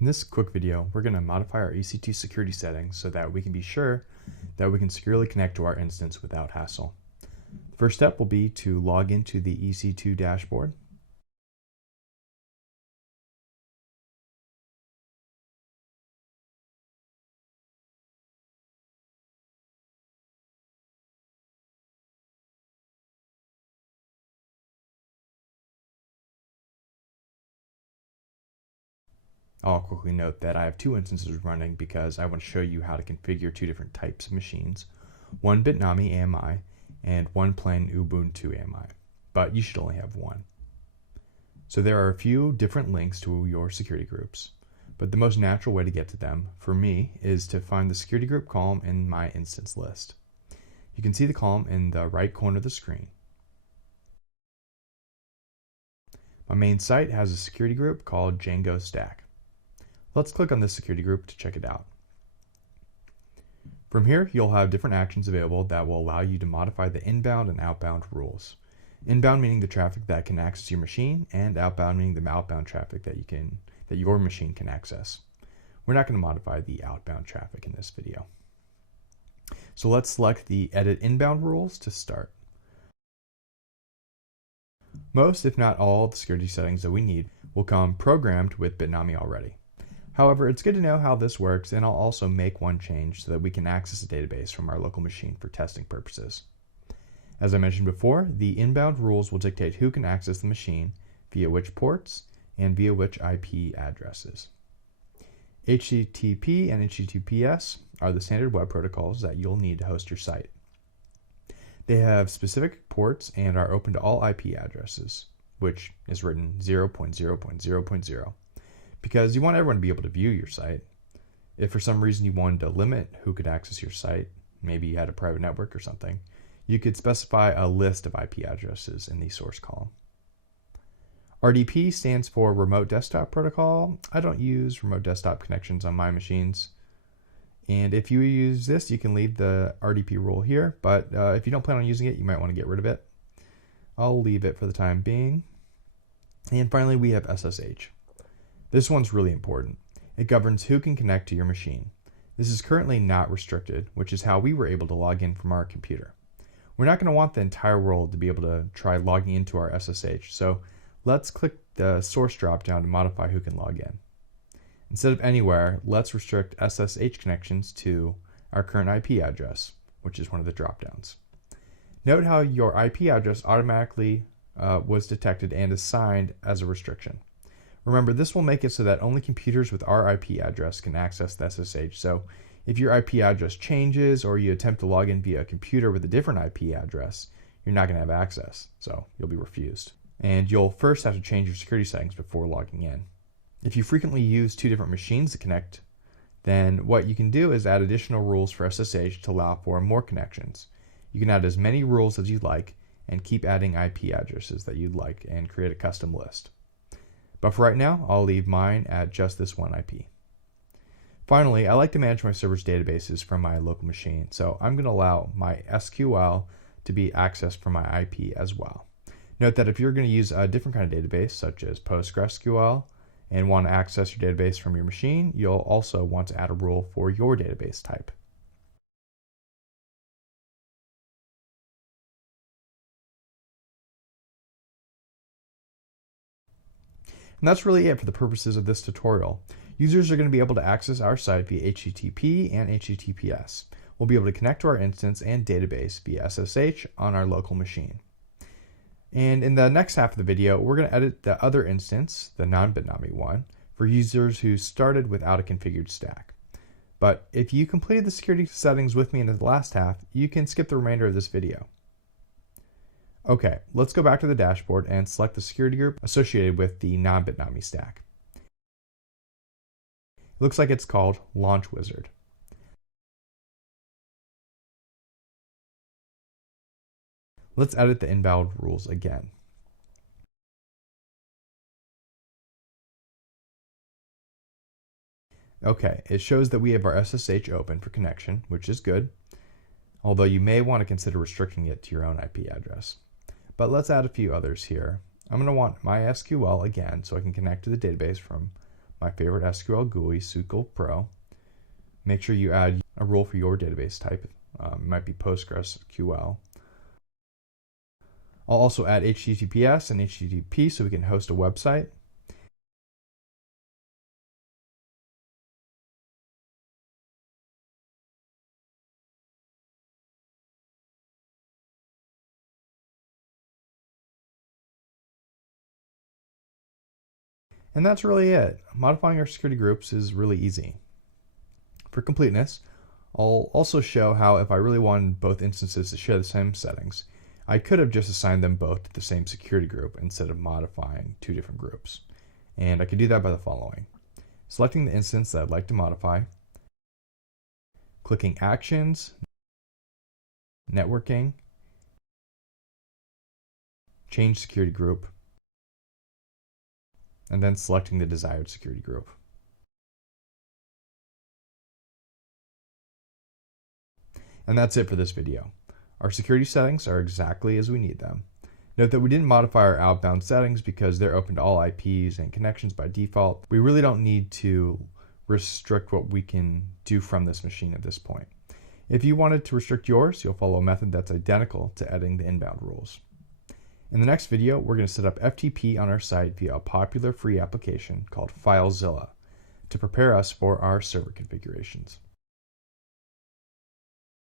In this quick video, we're going to modify our EC2 security settings so that we can be sure that we can securely connect to our instance without hassle. The first step will be to log into the EC2 dashboard. I'll quickly note that I have two instances running because I want to show you how to configure two different types of machines, one Bitnami AMI and one plain Ubuntu AMI, but you should only have one. So there are a few different links to your security groups, but the most natural way to get to them, for me, is to find the security group column in my instance list. You can see the column in the right corner of the screen. My main site has a security group called Django Stack. Let's click on this security group to check it out. From here, you'll have different actions available that will allow you to modify the inbound and outbound rules. Inbound meaning the traffic that can access your machine, and outbound meaning the outbound traffic that your machine can access. We're not going to modify the outbound traffic in this video. So let's select the Edit Inbound Rules to start. Most, if not all, of the security settings that we need will come programmed with Bitnami already. However, it's good to know how this works, and I'll also make one change so that we can access a database from our local machine for testing purposes. As I mentioned before, the inbound rules will dictate who can access the machine, via which ports, and via which IP addresses. HTTP and HTTPS are the standard web protocols that you'll need to host your site. They have specific ports and are open to all IP addresses, which is written 0.0.0.0, because you want everyone to be able to view your site. If for some reason you wanted to limit who could access your site, maybe you had a private network or something, you could specify a list of IP addresses in the source column. RDP stands for Remote Desktop Protocol. I don't use remote desktop connections on my machines. And if you use this, you can leave the RDP rule here, but if you don't plan on using it, you might want to get rid of it. I'll leave it for the time being. And finally, we have SSH. This one's really important. It governs who can connect to your machine. This is currently not restricted, which is how we were able to log in from our computer. We're not going to want the entire world to be able to try logging into our SSH, so let's click the source dropdown to modify who can log in. Instead of anywhere, let's restrict SSH connections to our current IP address, which is one of the dropdowns. Note how your IP address automatically was detected and assigned as a restriction. Remember, this will make it so that only computers with our IP address can access the SSH. So if your IP address changes or you attempt to log in via a computer with a different IP address, you're not going to have access, so you'll be refused. And you'll first have to change your security settings before logging in. If you frequently use two different machines to connect, then what you can do is add additional rules for SSH to allow for more connections. You can add as many rules as you'd like and keep adding IP addresses that you'd like and create a custom list. But for right now, I'll leave mine at just this one IP. Finally, I like to manage my server's databases from my local machine, so I'm going to allow my SQL to be accessed from my IP as well. Note that if you're going to use a different kind of database, such as PostgreSQL, and want to access your database from your machine, you'll also want to add a rule for your database type. And that's really it for the purposes of this tutorial. Users are going to be able to access our site via HTTP and HTTPS. We'll be able to connect to our instance and database via SSH on our local machine. And in the next half of the video, we're going to edit the other instance, the non-Bitnami one, for users who started without a configured stack. But if you completed the security settings with me in the last half, you can skip the remainder of this video. Okay, let's go back to the dashboard and select the security group associated with the non-Bitnami stack. It looks like it's called Launch Wizard. Let's edit the inbound rules again. Okay, it shows that we have our SSH open for connection, which is good, although you may want to consider restricting it to your own IP address. But let's add a few others here. I'm going to want MySQL again so I can connect to the database from my favorite SQL GUI, SQL Pro. Make sure you add a rule for your database type. It might be PostgreSQL. I'll also add HTTPS and HTTP so we can host a website. And that's really it. Modifying our security groups is really easy. For completeness, I'll also show how if I really wanted both instances to share the same settings, I could have just assigned them both to the same security group instead of modifying two different groups. And I could do that by the following. Selecting the instance that I'd like to modify, clicking Actions, Networking, Change Security Group, and then selecting the desired security group. And that's it for this video. Our security settings are exactly as we need them. Note that we didn't modify our outbound settings because they're open to all IPs and connections by default. We really don't need to restrict what we can do from this machine at this point. If you wanted to restrict yours, you'll follow a method that's identical to editing the inbound rules. In the next video, we're going to set up FTP on our site via a popular free application called FileZilla to prepare us for our server configurations.